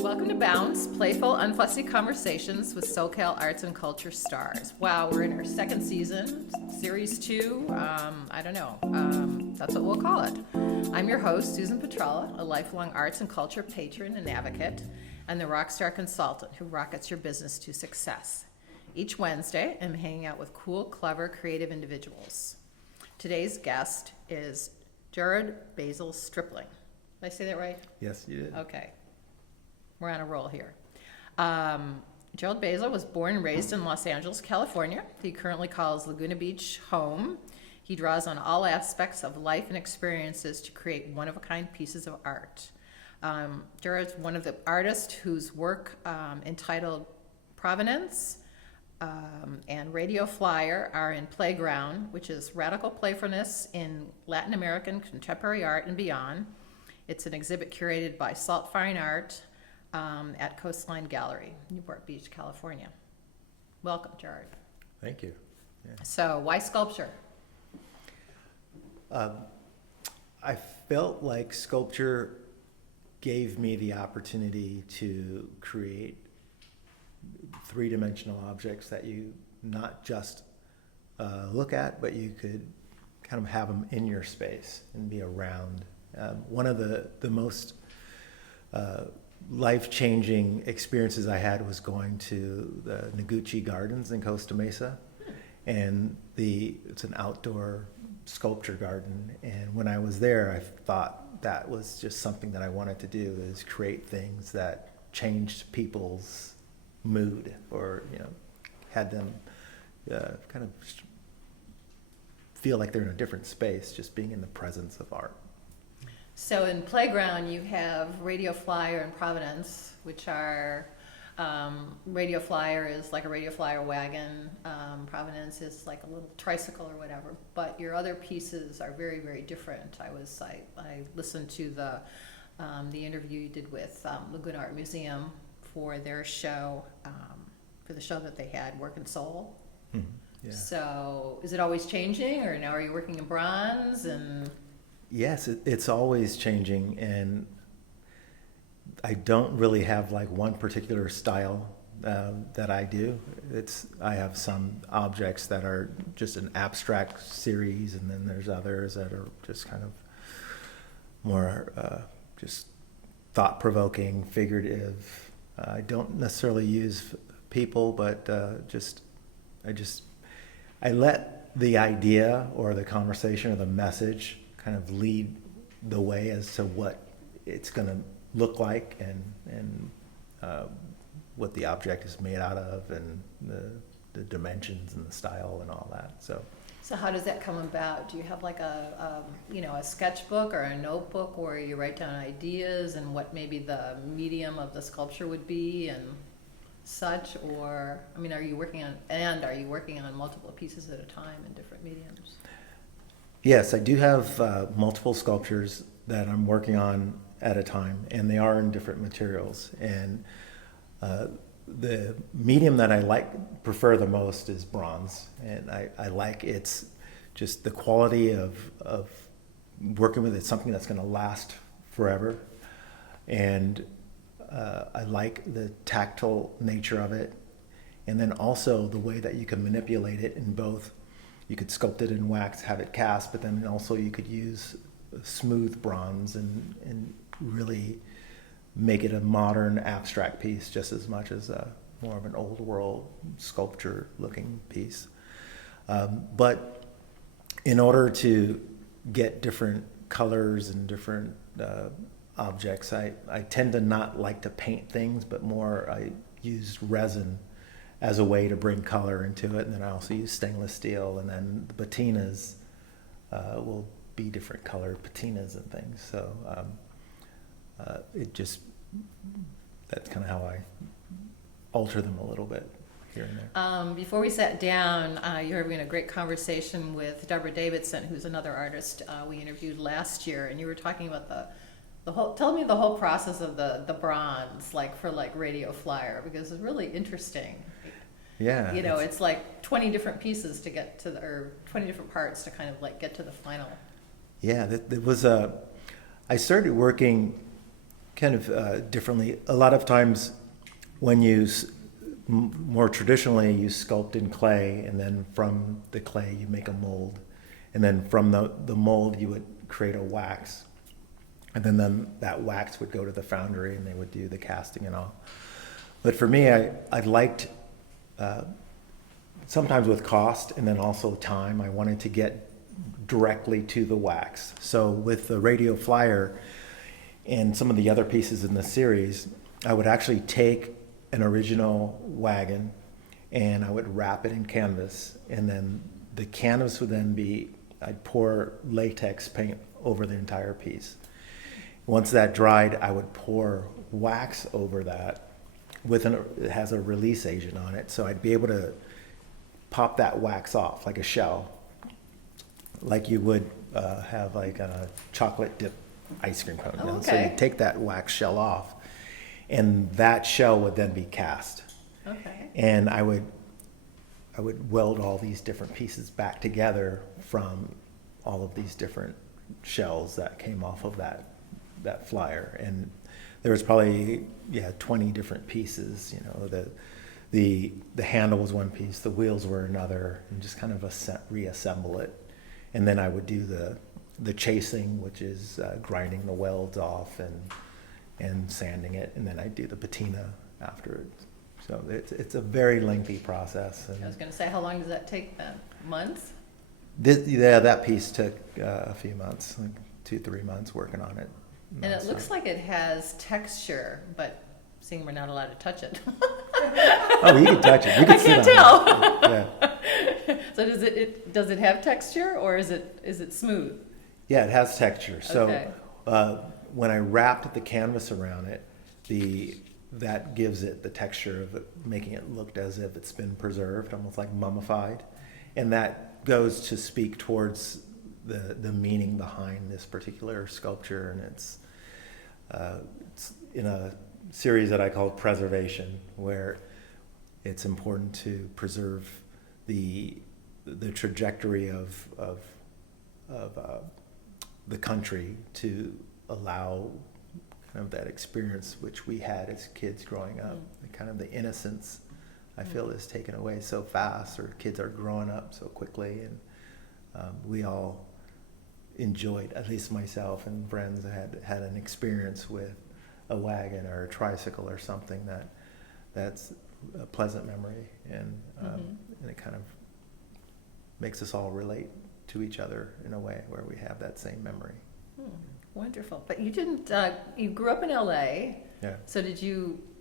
Welcome to Bounce, playful, unfussy conversations with SoCal arts and culture stars. Wow, we're in our second season, series 2. I don't know. That's what we'll call it. I'm your host, Susan Petrella, a lifelong arts and culture patron and advocate, and the rockstar consultant who rockets your business to success. Each Wednesday, I'm hanging out with cool, clever, creative individuals. Today's guest is Gerard Bounce Stripling. Did I say that right? Yes, you did. Okay. We're on a roll here. Gerard Bounce was born and raised in Los Angeles, California. He currently calls Laguna Beach home. He draws on all aspects of life and experiences to create one-of-a-kind pieces of art. Gerard's one of the artists whose work entitled Provenance and Radio Flyer are in Playground, which is radical playfulness in Latin American contemporary art and beyond. It's an exhibit curated by Salt Fine Art at Coastline Gallery, Newport Beach, California. Welcome, Gerard. Thank you. Yeah. So, why sculpture? I felt like sculpture gave me the opportunity to create three-dimensional objects that you not just look at, but you could kind of have them in your space and be around. One of the most life-changing experiences I had was going to the Noguchi Gardens in Costa Mesa, and it's an outdoor sculpture garden. And when I was there, I thought that was just something that I wanted to do, is create things that changed people's mood, or had them kind of feel like they're in a different space, just being in the presence of art. So in Playground, you have Radio Flyer and Provenance, which are, Radio Flyer is like a Radio Flyer wagon, Provenance is like a little tricycle or whatever, but your other pieces are very, very different. I listened to the interview you did with Laguna Art Museum for their show, for the show that they had, Work and Soul. Mm-hmm. Yeah. So is it always changing, or now are you working in bronze? And Yes, it's always changing, and I don't really have like one particular style that I do. I have some objects that are just an abstract series, and then there's others that are just kind of more just thought-provoking, figurative. I don't necessarily use people, but I let the idea or the conversation or the message kind of lead the way as to what it's going to look like, and what the object is made out of, and the dimensions and the style and all that. So how does that come about? Do you have like a sketchbook or a notebook where you write down ideas and what maybe the medium of the sculpture would be and such? Or, are you working on multiple pieces at a time in different mediums? Yes, I do have multiple sculptures that I'm working on at a time, and they are in different materials. And the medium that I prefer the most is bronze, and I like it's just the quality of working with it, something that's going to last forever, and I like the tactile nature of it, and then also the way that you can manipulate it in both. You could sculpt it in wax, have it cast, but then also you could use smooth bronze and really make it a modern abstract piece just as much as more of an old world sculpture looking piece. But in order to get different colors and different objects, I tend to not like to paint things, but more I use resin as a way to bring color into it. And then I also use stainless steel, and then the patinas will be different colored patinas and things. So that's kind of how I alter them a little bit here and there. Before we sat down, you were having a great conversation with Deborah Davidson, who's another artist we interviewed last year, and you were talking about tell me the whole process of the bronze, for Radio Flyer, because it's really interesting. Yeah. It's like 20 different pieces to get to or 20 different parts to kind of get to the final. Yeah, it was I started working kind of differently. A lot of times when you more traditionally you sculpt in clay, and then from the clay you make a mold, and then from the mold you would create a wax, and then that wax would go to the foundry and they would do the casting and all. But for me, I liked sometimes with cost and then also time, I wanted to get directly to the wax. So with the radio flyer and some of the other pieces in the series, I would actually take an original wagon and I would wrap it in canvas, and then the canvas would then be, I'd pour latex paint over the entire piece. Once that dried, I would pour wax over that it has a release agent on it, so I'd be able to pop that wax off like a shell, like you would have like a chocolate dip ice cream cone. Oh, So okay. you take that wax shell off, and that shell would then be cast. Okay. And I would weld all these different pieces back together from all of these different shells that came off of that flyer. And there was probably 20 different pieces. You know, the handle was one piece, the wheels were another, and just kind of reassemble it. And then I would do the chasing, which is grinding the welds off and sanding it, and then I do the patina afterwards. So it's a very lengthy process. And I was going to say, how long does that take then? Months? that piece took a few months, like 2-3 months working on it. And it looks like it has texture, but seeing we're not allowed to touch it. Oh, you can touch it. You can I can't sit tell. on it. Yeah. So does it have texture, or is it smooth? Yeah, it has texture. So Okay. when I wrapped the canvas around it, that gives it the texture of it, making it look as if it's been preserved, almost like mummified. And that goes to speak towards the meaning behind this particular sculpture. And it's in a series that I call Preservation, where it's important to preserve the trajectory of the country, to allow kind of that experience which we had as kids growing up. The kind of the innocence, I feel, is taken away so fast, or kids are growing up so quickly, and we all enjoyed, at least myself and friends had an experience with a wagon or a tricycle or something that's a pleasant memory, and it kind of makes us all relate to each other in a way where we have that same memory. Wonderful. But you didn't, you grew up in LA. Yeah. So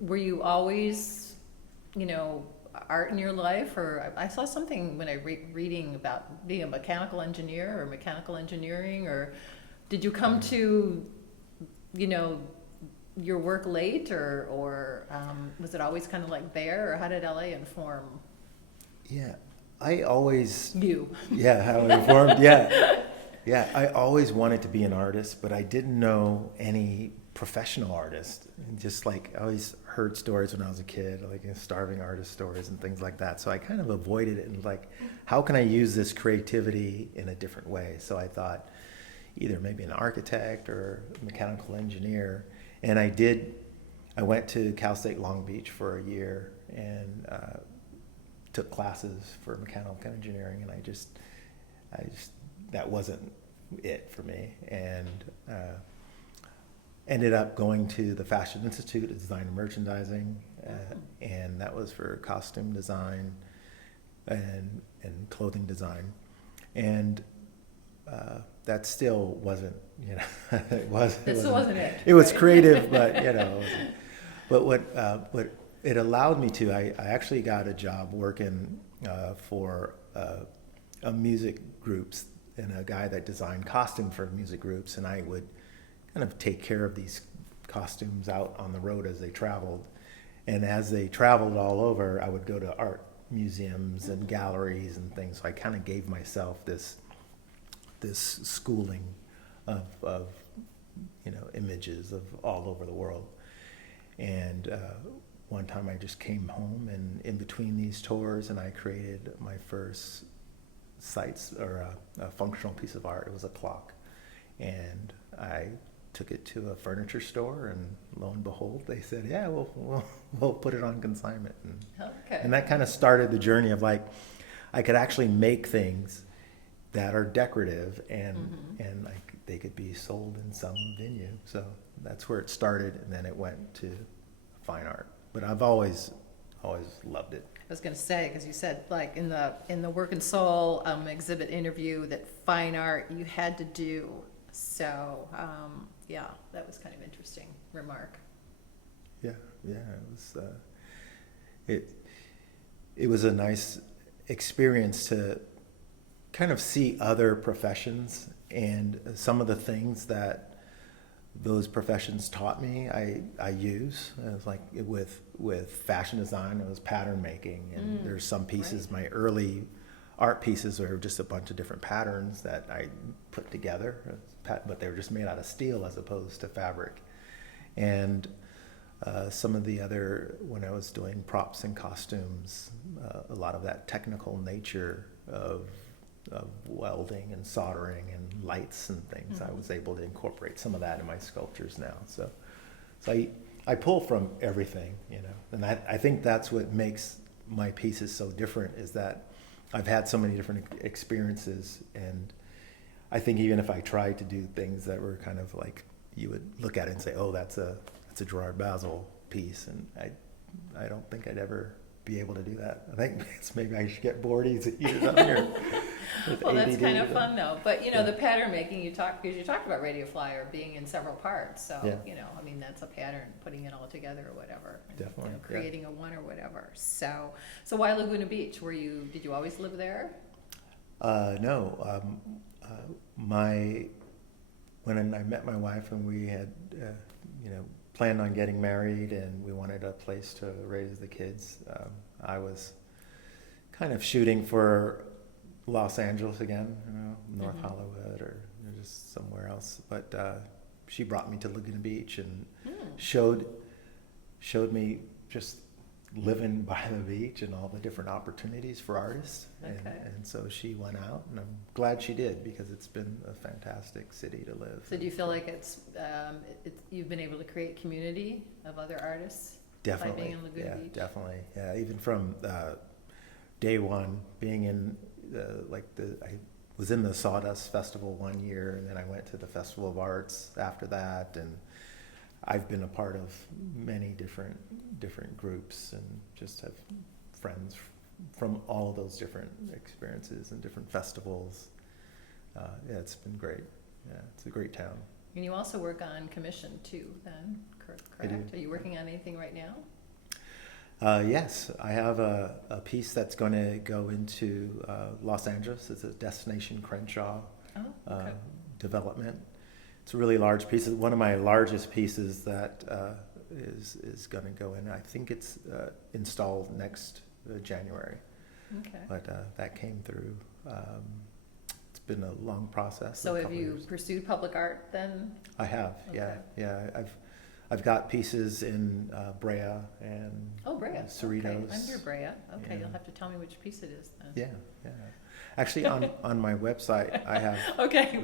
were you always, art in your life? Or I saw something when I reading about being a mechanical engineer or mechanical engineering, or did you come to, your work late, or was it always kind of like there, or how did LA inform Yeah. I always, you? yeah, how I informed, yeah. Yeah, I always wanted to be an artist, but I didn't know any professional artist. And just like, I always heard stories when I was a kid, like starving artist stories and things like that. So I kind of avoided it, and like, how can I use this creativity in a different way? So I thought either maybe an architect or a mechanical engineer. And I went to Cal State Long Beach for a year and took classes for mechanical engineering, and I just that wasn't it for me, and ended up going to the Fashion Institute of Design and Merchandising, and that was for costume design and clothing design, and that still wasn't, it wasn't it. It was right? creative, but it wasn't. But what it allowed me to, I actually got a job working for a music groups, and a guy that designed costume for music groups, and I would kind of take care of these costumes out on the road as they traveled. And as they traveled all over, I would go to art museums and galleries and things. So I kind of gave myself this schooling of images of all over the world. And one time I just came home, and in between these tours, and I created my first sites, or a functional piece of art. It was a clock, and I took it to a furniture store, and lo and behold, they said, "Yeah, we'll put it on consignment." Okay. And that kind of started the journey of like, I could actually make things that are decorative, and like they could be sold in some venue. So that's where it started, and then it went to fine art. But I've always loved it. I was going to say, because you said like in the Work and Soul exhibit interview that fine art you had to do. So yeah, that was kind of interesting remark. Yeah, it was a nice experience to kind of see other professions, and some of the things that those professions taught me, I use. It was like with fashion design, it was pattern making, and there's some pieces, my early art pieces were just a bunch of different patterns that I put together, but they were just made out of steel as opposed to fabric. And some of the other, when I was doing props and costumes, a lot of that technical nature of welding and soldering and lights and things, I was able to incorporate some of that in my sculptures now. So I pull from everything, and I think that's what makes my pieces so different, is that I've had so many different experiences, and I think even if I tried to do things that were kind of like, you would look at it and say, oh, that's a Gerard Bounce piece, and I don't think I'd ever be able to do that. I think maybe I should get bored easy up here. Well, that's kind of fun though. But the pattern making because you talked about Radio Flyer being in several parts. So I mean that's a pattern, putting it all together or whatever. And, definitely. Creating a one or whatever. So why Laguna Beach? Did you always live there? No. When I met my wife and we had planned on getting married, and we wanted a place to raise the kids, I was kind of shooting for Los Angeles again, North Hollywood or just somewhere else. But she brought me to Laguna Beach and showed me just living by the beach and all the different opportunities for artists. And so she went out, and I'm glad she did, because it's been a fantastic city to live. So do you feel like you've been able to create community of other artists? Definitely. By being in Laguna Beach? Definitely. Yeah, even from day one, being in I was in the Sawdust Festival one year, and then I went to the Festival of Arts after that, and I've been a part of many different groups, and just have friends from all of those different experiences and different festivals. It's been great. Yeah, it's a great town. And you also work on commission too, then, correct? I do. Are you working on anything right now? Yes, I have a piece that's going to go into Los Angeles. It's a Destination Crenshaw development. It's a really large piece. It's one of my largest pieces that is going to go in. I think it's installed next January. Okay. But that came through. It's been a long process. So have you pursued public art then? I have. Okay. Yeah. I've got pieces in Brea and Cerritos. Okay. I'm near Brea. Okay, you'll have to tell me which piece it is then. Yeah. Actually, on my website, I have. Okay.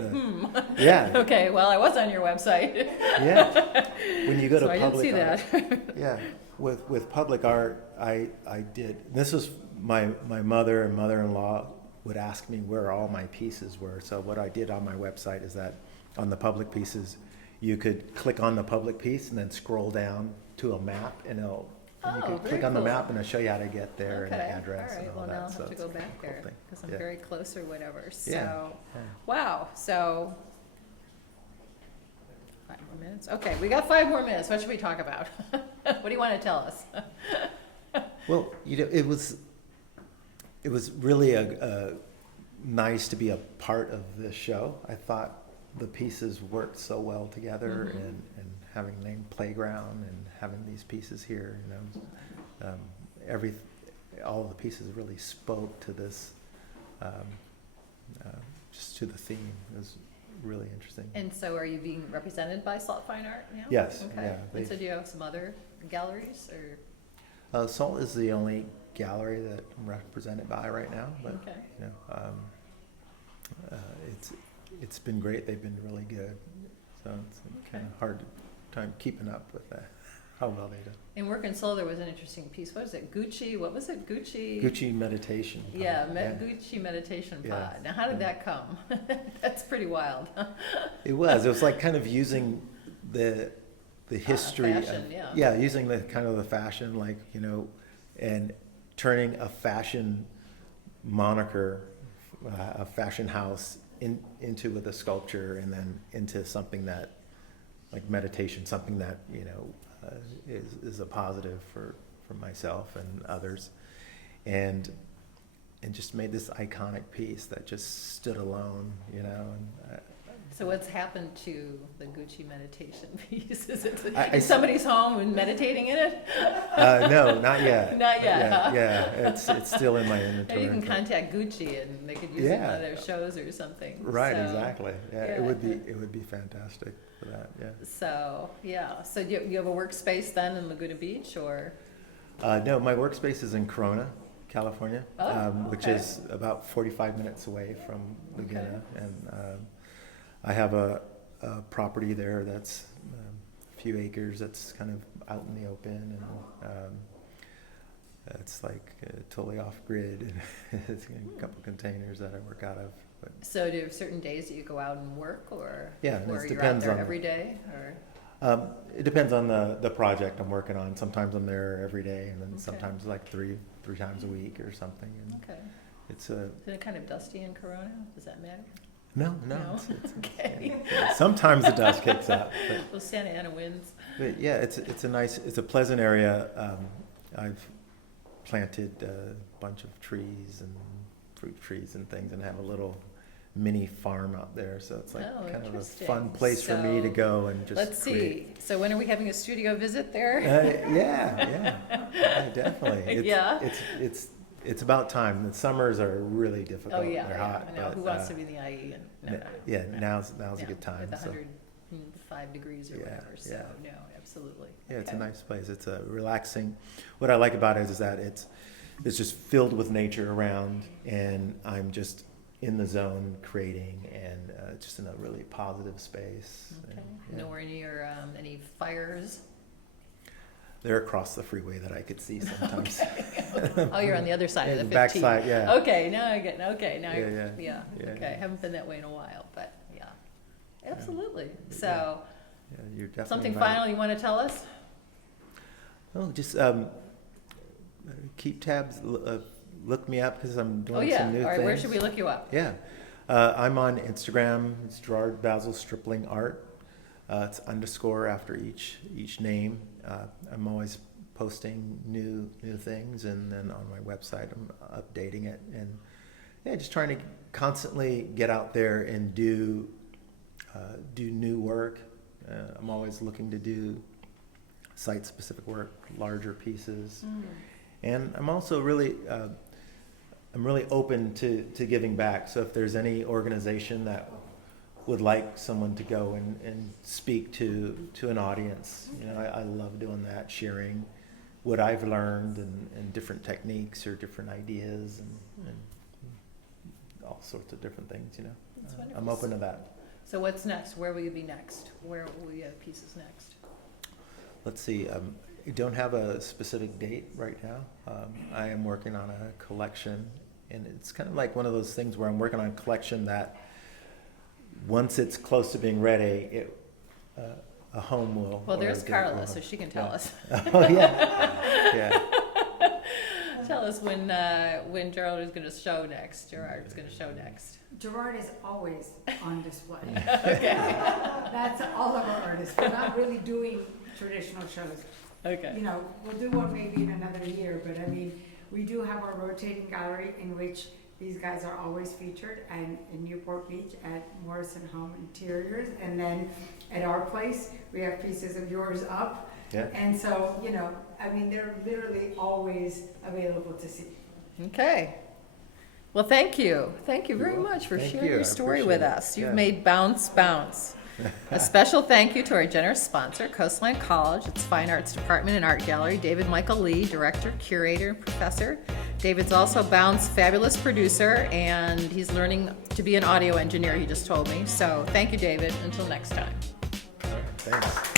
Yeah. Okay. Well, I was on your website. Yeah. When you go to so public I didn't see art, that. yeah. With public art, I did. This was my mother and mother-in-law would ask me where all my pieces were. So what I did on my website is that on the public pieces, you could click on the public piece and then scroll down to a map, and you can click on the map and it'll show you how to get there and the address. All right. and all Well, that. now I'll So have to it's go a pretty back cool there thing. because I'm Yeah. very close or whatever. So, Yeah. wow. So 5 more minutes. Okay, we got 5 more minutes. What should we talk about? What do you want to tell us? Well, it was really a nice to be a part of this show. I thought the pieces worked so well together, and having named Playground and having these pieces here, all of the pieces really spoke to this, just to the theme. It was really interesting. And so are you being represented by Salt Fine Art now? Yes. Okay. Yeah, And so do you have some other galleries or? Salt is the only gallery that I'm represented by right now, but Okay. it's been great. They've been really good. So it's kind of hard time keeping up with that, how well they do. In Work and Soul, there was an interesting piece. What is it? Gucci? What was it? Gucci? Gucci meditation. Yeah, Gucci meditation pod. Yeah. Now, how did that come? That's pretty wild. It was like kind of using the history. Fashion, of, yeah. using the kind of the fashion, like, you know, and turning a fashion moniker, a fashion house into with a sculpture, and then into something that, like meditation, something that, you know, is a positive for myself and others, and just made this iconic piece that just stood alone, you know. And So what's happened to the Gucci meditation piece? Is it I- is somebody's home and meditating in it? no, not yet. Not yet, huh? Yeah, it's still in my Maybe inventory. you can contact Gucci and they could use it in one of their shows or something. Right, So, exactly. Yeah, yeah. it would be fantastic for that. Yeah. So, yeah. So you have a workspace then in Laguna Beach, or? No, my workspace is in Corona, California, Oh, which okay. is about 45 minutes away from Laguna, Okay. and I have a property there that's a few acres that's kind of out in the open, and it's like totally off grid. It's a couple containers that I work out of. But So do you have certain days that you go out and work, or? Yeah, Or it you're out depends there on- every day, or? it depends on the project I'm working on. Sometimes I'm there every day, and then Okay. sometimes like three times a week or something. And Okay. it's a Is it kind of dusty in Corona? Does that matter? no. No? It's Okay. sometimes the dust kicks up, Those Santa Ana winds. but yeah, it's a pleasant area. I've planted a bunch of trees and fruit trees and things, and have a little mini farm out there. So it's like Oh, kind of a interesting. fun place for me to So, go and just Let's create. see. So when are we having a studio visit there? Yeah, definitely. Yeah. It's about time. The summers are really difficult. Oh, yeah, They're yeah. hot. I know. but, Who wants to be in the IE? And, Yeah, no. now's Yeah, a good time. With So 105 degrees or Yeah, whatever, so, yeah. no, absolutely. yeah, it's a Okay. nice place. It's a relaxing. What I like about it is that it's just filled with nature around, and I'm just in the zone creating, and just in a really positive space. Okay. And, yeah. Nowhere near any fires? They're across the freeway that I could see sometimes. Oh, you're on the other side Yeah, of the the 15. backside, yeah. Okay, now I get, okay, now, Yeah, yeah. okay. Haven't been that way in a while, but yeah. Absolutely. But So, Yeah, you're definitely something right. final you want to tell us? Oh, just keep tabs. Look me up because I'm doing Oh, yeah. some new All right, things. where should we look you up? Yeah, I'm on Instagram. It's Gerard Basil Stripling Art. It's underscore after each name. I'm always posting new things, and then on my website I'm updating it, and yeah, just trying to constantly get out there and do new work. I'm always looking to do site-specific work, larger pieces, and I'm also really I'm really open to giving back. So if there's any organization that would like someone to go and speak to an audience, you know, I love doing that, sharing what I've learned and different techniques or different ideas and all sorts of different things, you know. That's I'm wonderful. open to that. So what's next? Where will you be next? Where will you have pieces next? Let's see. I don't have a specific date right now. I am working on a collection, and it's kind of like one of those things where I'm working on a collection that once it's close to being ready, a home will. Well, or there's a date will Carla, so have- she can tell yeah. us. Oh yeah, yeah. Tell us when Gerald is going to show next. Gerard is going to show next. Gerard is always on display. Okay. That's all of our artists. We're not really doing traditional shows. Okay. You know, we'll do one maybe in another year, but I mean, we do have our rotating gallery in which these guys are always featured, and in Newport Beach at Morrison Home Interiors, and then at our place, we have pieces of yours up. Yeah. And so, you know, I mean, they're literally always available to see. Okay. Well, thank you. Thank you very You're welcome. much for Thank sharing you. your I story with appreciate it. us. You've Yeah. made Bounce bounce. A special thank you to our generous sponsor, Coastline College, its Fine Arts Department and Art Gallery, David Michael Lee, director, curator, and professor. David's also Bounce's fabulous producer, and he's learning to be an audio engineer, he just told me. So thank you, David. Until next time. Thanks.